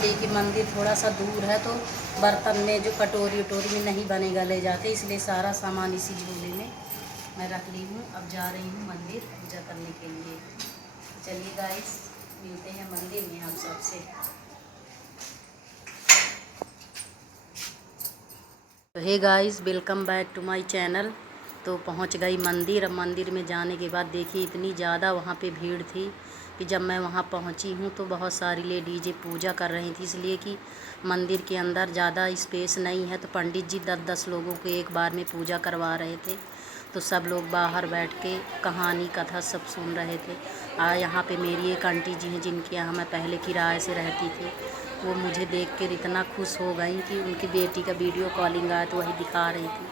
इसलिए कि मंदिर थोड़ा सा दूर है, तो बर्तन में जो कटोरी वटोरी में नहीं बनेगा ले जाके, इसलिए सारा सामान इसी झोले में मैं रख ली हूँ। अब जा रही हूँ मंदिर पूजा करने के लिए। चलिए गाइस, मिलते हैं मंदिर में हम सबसे। तो hey guys, welcome back to my channel. तो पहुंच गई मंदिर। अब मंदिर में जाने के बाद देखिए इतनी ज़्यादा वहाँ पे भीड़ थी कि जब मैं वहाँ पहुँची हूँ तो बहुत सारी लेडीज़ें पूजा कर रही थी, इसलिए कि मंदिर के अंदर ज़्यादा स्पेस नहीं है। तो पंडित जी 10-10 लोगों को एक बार में पूजा करवा रहे थे, तो सब लोग बाहर बैठ के कहानी कथा सब सुन रहे थे। यहाँ पे मेरी एक आंटी जी हैं जिनके यहाँ मैं पहले किराए से रहती थी। वो मुझे देख कर इतना खुश हो गई कि उनकी बेटी का वीडियो कॉलिंग आया तो वही दिखा रही थी।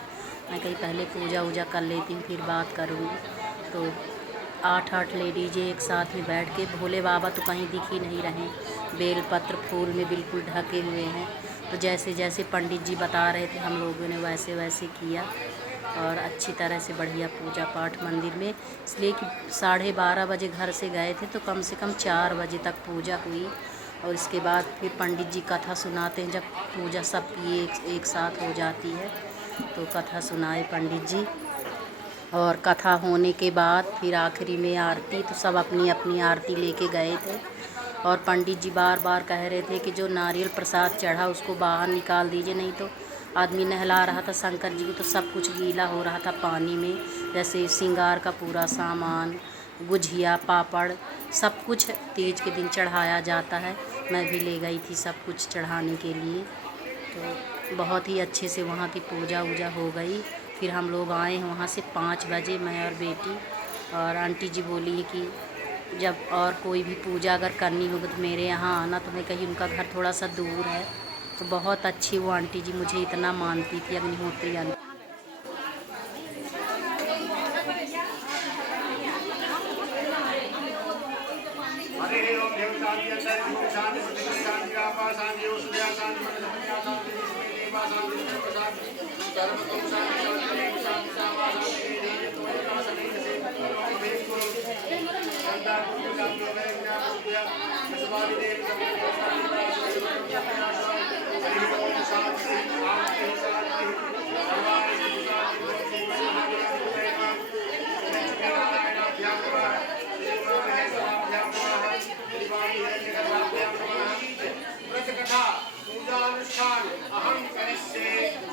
मैं कहीं पहले पूजा वूजा कर लेती हूँ फिर बात करूँगी। तो 8-8 लेडीज़ें एक साथ में बैठ के, भोले बाबा तो कहीं दिख ही नहीं रहे, बेलपत्र फूल में बिल्कुल ढके हुए हैं। तो जैसे जैसे पंडित जी बता रहे थे हम लोगों ने वैसे वैसे किया और अच्छी तरह से बढ़िया पूजा पाठ मंदिर में। इसलिए कि 12:30 बजे घर से गए थे तो कम से कम 4 बजे तक पूजा हुई। और इसके बाद फिर पंडित जी कथा सुनाते हैं। जब पूजा सबकी एक साथ हो जाती है तो कथा सुनाए पंडित जी। और कथा होने के बाद फिर आखिरी में आरती, तो सब अपनी अपनी आरती लेके गए थे। और पंडित जी बार बार कह रहे थे कि जो नारियल प्रसाद चढ़ा उसको बाहर निकाल दीजिए, नहीं तो आदमी नहला रहा था शंकर जी को तो सब कुछ गीला हो रहा था पानी में। जैसे श्रृंगार का पूरा सामान, गुझिया, पापड़, सब कुछ तीज के दिन चढ़ाया जाता है। मैं भी ले गई थी सब कुछ चढ़ाने के लिए। तो बहुत ही अच्छे से वहाँ की पूजा वूजा हो गई। फिर हम लोग आए हैं वहाँ से 5 बजे, मैं और बेटी। और आंटी जी बोली कि जब और कोई भी पूजा अगर करनी होगी तो मेरे यहाँ आना। तो मैं कही उनका घर थोड़ा सा दूर है। तो बहुत अच्छी वो आंटी जी, मुझे इतना मानती थी, अग्निहोत्री आंटी।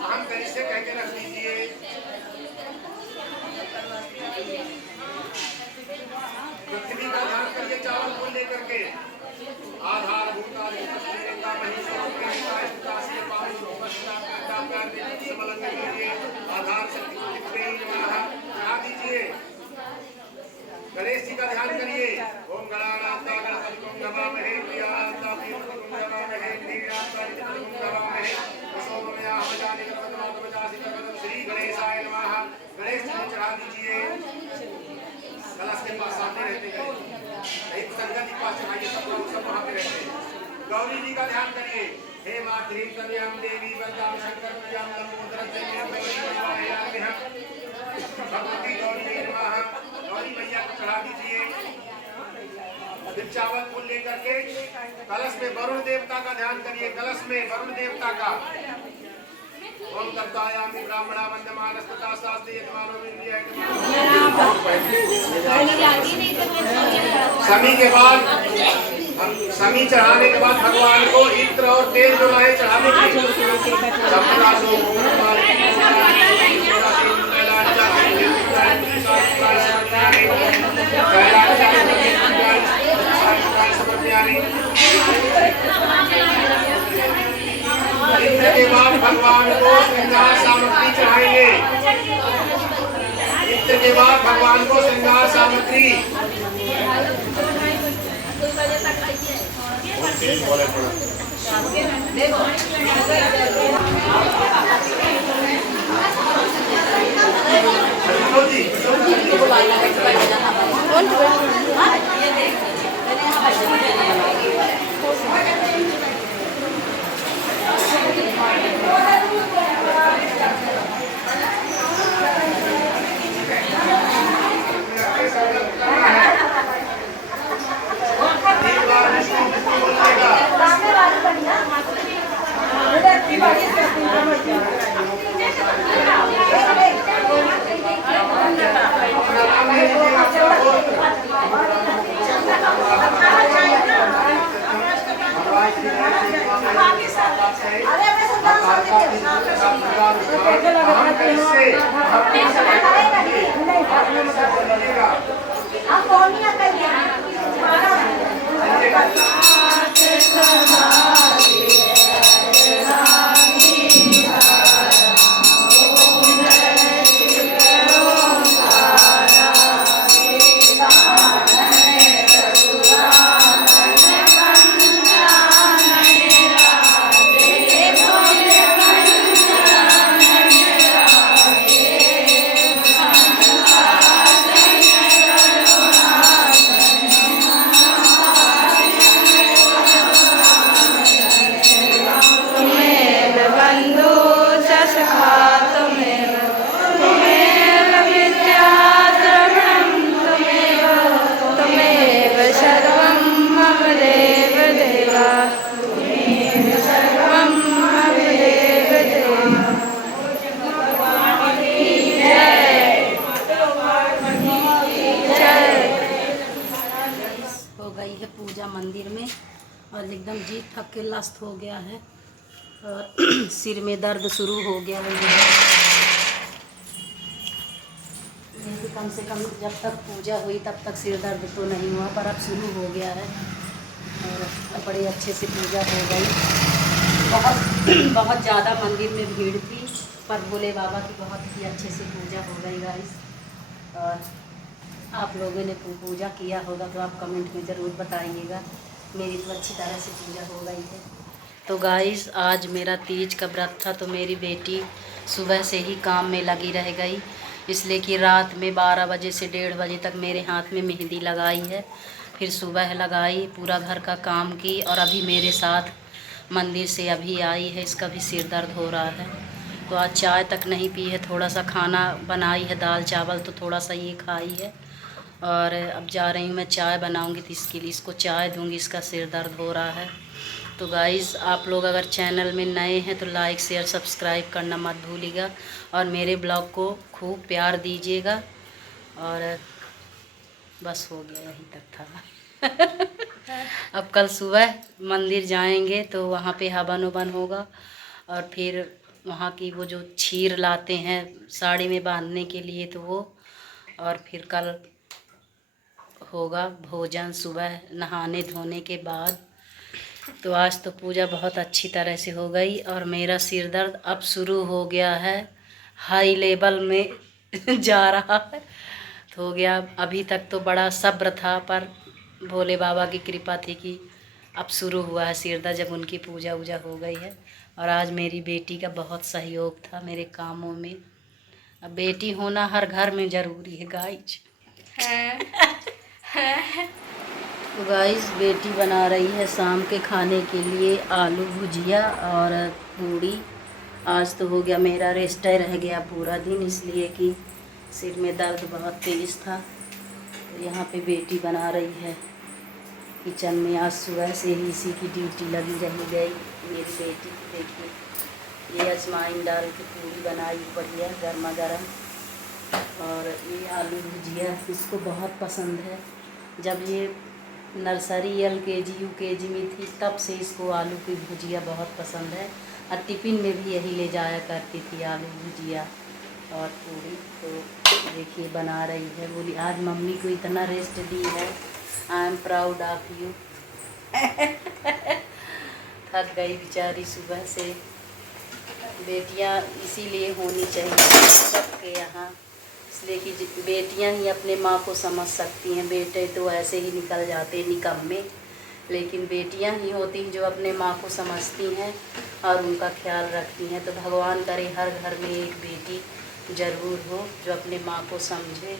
अहम करिष्ये कह के रख लीजिए। पृथ्वी का ध्यान करिए, चावल को लेकर के आधार भूतानि तस्मेता महेश्वर के हिताय से पानी उपस्थित करता प्यार देने समलन कीजिए। आधार शक्ति को लिखते ही चढ़ा दीजिए। गणेश जी का ध्यान करिए। ओम गणानां गणपतिं नमामहे प्रियानां प्रियं नमामहे धीरानां धीरं नमामहे सोमया हवजानि गणपतिं नमामहे श्री गणेशाय नमः। गणेश जी को चढ़ा दीजिए। कलश के पास सामने रहते हैं, एक संगत के पास चढ़ाइए, सब वहाँ पे रहते हैं। गौरी जी का ध्यान करिए। हे मातृ कन्याम देवी वंदनाम शंकर प्रजाम नमोदरं देवी भगवती गौरी नमः। गौरी मैया को चढ़ा दीजिए। फिर चावल फूल लेकर के कलश में वरुण देवता का ध्यान करिए। कलश में वरुण देवता का ओम कर्तायामि ब्राह्मणा वंदमानस्तथा शास्त्रे यजमानो विद्याय। समी के बाद समी चढ़ाने के बाद भगवान को इत्र और तेल जो लाए चढ़ाने के के बाद भगवान को श्रृंगार सामग्री चढ़ाएंगे। इत्र के बाद भगवान को श्रृंगार सामग्री पूजा मंदिर में और एकदम जी थक के लस्त हो गया है और सिर में दर्द शुरू हो गया है। ये कम से कम जब तक पूजा हुई तब तक सिर दर्द तो नहीं हुआ, पर अब शुरू हो गया है और बड़े अच्छे से पूजा हो गई। बहुत ज़्यादा मंदिर में भीड़ थी, पर भोले बाबा की बहुत ही अच्छे से पूजा हो गई गाइस। और आप लोगों ने पूजा किया होगा तो आप कमेंट में ज़रूर बताइएगा। मेरी तो अच्छी तरह से पूजा हो गई है। तो गाइस आज मेरा तीज का व्रत था, तो मेरी बेटी सुबह से ही काम में लगी रह गई, इसलिए कि रात में 12 बजे से 1:30 बजे तक मेरे हाथ में मेहंदी लगाई है, फिर सुबह लगाई, पूरा घर का काम की और अभी मेरे साथ मंदिर से अभी आई है। इसका भी सिर दर्द हो रहा है, तो आज चाय तक नहीं पी है। थोड़ा सा खाना बनाई है, दाल चावल, तो थोड़ा सा ये खाई है और अब जा रही हूँ मैं चाय बनाऊँगी, तो इसके लिए इसको चाय दूँगी, इसका सिर दर्द हो रहा है। तो गाइज़ आप लोग अगर चैनल में नए हैं तो लाइक शेयर सब्सक्राइब करना मत भूलिएगा और मेरे ब्लॉग को खूब प्यार दीजिएगा। और बस हो गया, यहीं तक था। अब कल सुबह मंदिर जाएंगे तो वहाँ पे हवन उवन होगा और फिर वहाँ की वो जो खीर लाते हैं साड़ी में बांधने के लिए, तो वो, और फिर कल होगा भोजन सुबह नहाने धोने के बाद। तो आज तो पूजा बहुत अच्छी तरह से हो गई और मेरा सिर दर्द अब शुरू हो गया है, हाई लेवल में जा रहा है। तो हो गया, अभी तक तो बड़ा सब्र था, पर भोले बाबा की कृपा थी कि अब शुरू हुआ है सिर दर्द, जब उनकी पूजा वूजा हो गई है। और आज मेरी बेटी का बहुत सहयोग था मेरे कामों में। अब बेटी होना हर घर में ज़रूरी है गाइज। तो गाइस बेटी बना रही है शाम के खाने के लिए आलू भुजिया और पूड़ी। आज तो हो गया मेरा रेस्ट रह गया पूरा दिन, इसलिए कि सिर में दर्द बहुत तेज़ था। तो यहाँ पे बेटी बना रही है किचन में। आज सुबह से ही इसी की ड्यूटी लगी रही गई मेरी बेटी। देखिए ये अजवाइन डाल के पूड़ी बनाई बढ़िया गर्मा गर्म, और ये आलू भुजिया इसको बहुत पसंद है। जब ये नर्सरी LKG UKG में थी तब से इसको आलू की भुजिया बहुत पसंद है और टिफ़िन में भी यही ले जाया करती थी, आलू भुजिया और पूरी। तो देखिए बना रही है, बोली आज मम्मी को इतना रेस्ट दी है, I am proud of you. थक गई बेचारी सुबह से। बेटियां इसीलिए होनी चाहिए सबके यहाँ, इसलिए कि बेटियां ही अपने माँ को समझ सकती हैं। बेटे तो ऐसे ही निकल जाते निकम्मे, लेकिन बेटियां ही होती हैं जो अपने माँ को समझती हैं और उनका ख्याल रखती हैं। तो भगवान करे हर घर में एक बेटी ज़रूर हो जो अपने माँ को समझे।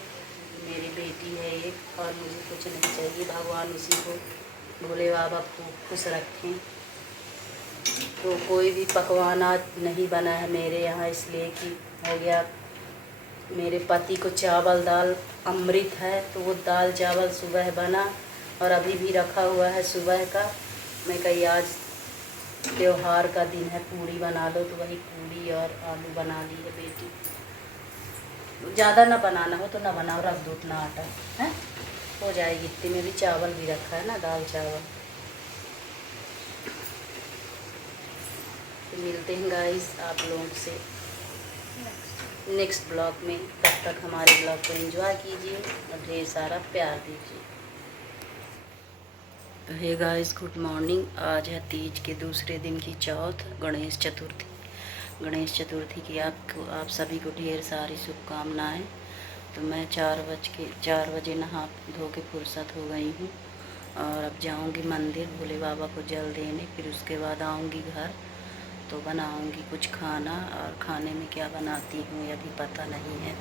मेरी बेटी है एक और मुझे कुछ नहीं चाहिए, भगवान उसी को भोले बाबा खूब खुश रखें। तो कोई भी पकवान आज नहीं बना है मेरे यहाँ, इसलिए कि हो गया मेरे पति को चावल दाल अमृत है, तो वो दाल चावल सुबह बना और अभी भी रखा हुआ है सुबह का। मैं कही आज त्योहार का दिन है, पूड़ी बना लो, तो वही पूड़ी और आलू बना ली है बेटी। ज़्यादा ना बनाना हो तो ना बनाओ, रख दो उतना आटा है, हो जाएगी। इतने में भी चावल भी रखा है ना, दाल चावल। तो मिलते हैं गाइस आप लोगों से नेक्स्ट ब्लॉग में। तब तक हमारे ब्लॉग को एंजॉय कीजिए और ढेर सारा प्यार दीजिए। तो हे गाइस गुड मॉर्निंग। आज है तीज के दूसरे दिन की चौथ, गणेश चतुर्थी। गणेश चतुर्थी की आप सभी को ढेर सारी शुभकामनाएं। तो मैं 4 बजे नहा धो के फुर्सत हो गई हूँ और अब जाऊँगी मंदिर भोले बाबा को जल देने, फिर उसके बाद आऊँगी घर तो बनाऊँगी कुछ खाना, और खाने में क्या बनाती हूँ ये भी पता नहीं है।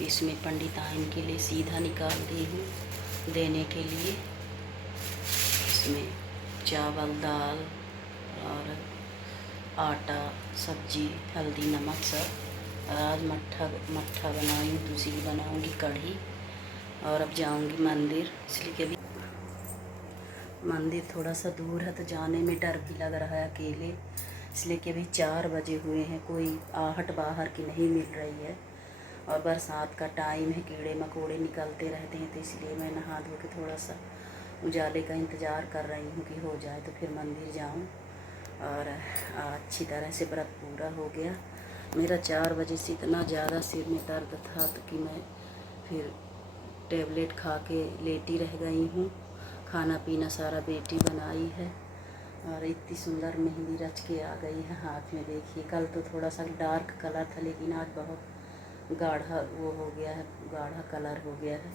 इसमें पंडिताइन के लिए सीधा निकाल दी हूँ देने के लिए। इसमें चावल दाल और आटा सब्जी हल्दी नमक सब। आज मट्ठा बनाई हूँ, तो उसी की बनाऊँगी कढ़ी। और अब जाऊँगी मंदिर, इसलिए कि अभी मंदिर थोड़ा सा दूर है तो जाने में डर भी लग रहा है अकेले, इसलिए कि अभी 4 बजे हुए हैं, कोई आहट बाहर की नहीं मिल रही है। और बरसात का टाइम है, कीड़े मकोड़े निकलते रहते हैं, तो इसलिए मैं नहा धो के थोड़ा सा उजाले का इंतज़ार कर रही हूँ कि हो जाए तो फिर मंदिर जाऊँ। और अच्छी तरह से व्रत पूरा हो गया मेरा। 4 बजे से इतना ज़्यादा सिर में दर्द था तो कि मैं फिर टेबलेट खा के लेटी रह गई हूँ। खाना पीना सारा बेटी बनाई है और इतनी सुंदर मेहंदी रच के आ गई है हाथ में। देखिए, कल तो थोड़ा सा डार्क कलर था, लेकिन आज बहुत गाढ़ा वो हो गया है, गाढ़ा कलर हो गया है।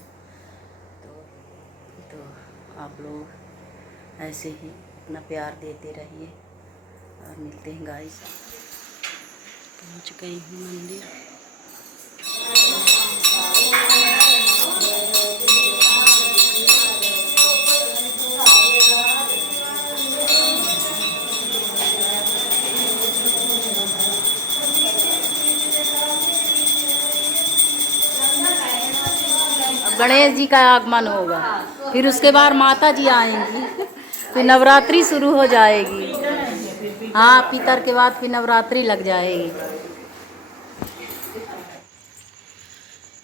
तो आप लोग ऐसे ही अपना प्यार देते रहिए और मिलते हैं गाइस। पहुंच गई हूँ मंदिर। गणेश जी का आगमन होगा, फिर उसके बाद माता जी आएंगी, फिर नवरात्रि शुरू हो जाएगी। हाँ, पितर के बाद फिर नवरात्रि लग जाएगी।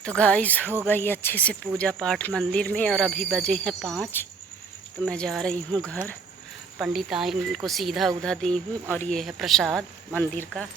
तो गाइस, हो गई अच्छे से पूजा पाठ मंदिर में और अभी बजे हैं 5। तो मैं जा रही हूँ घर। पंडित आई को सीधा उधा दी हूँ और ये है प्रसाद मंदिर का।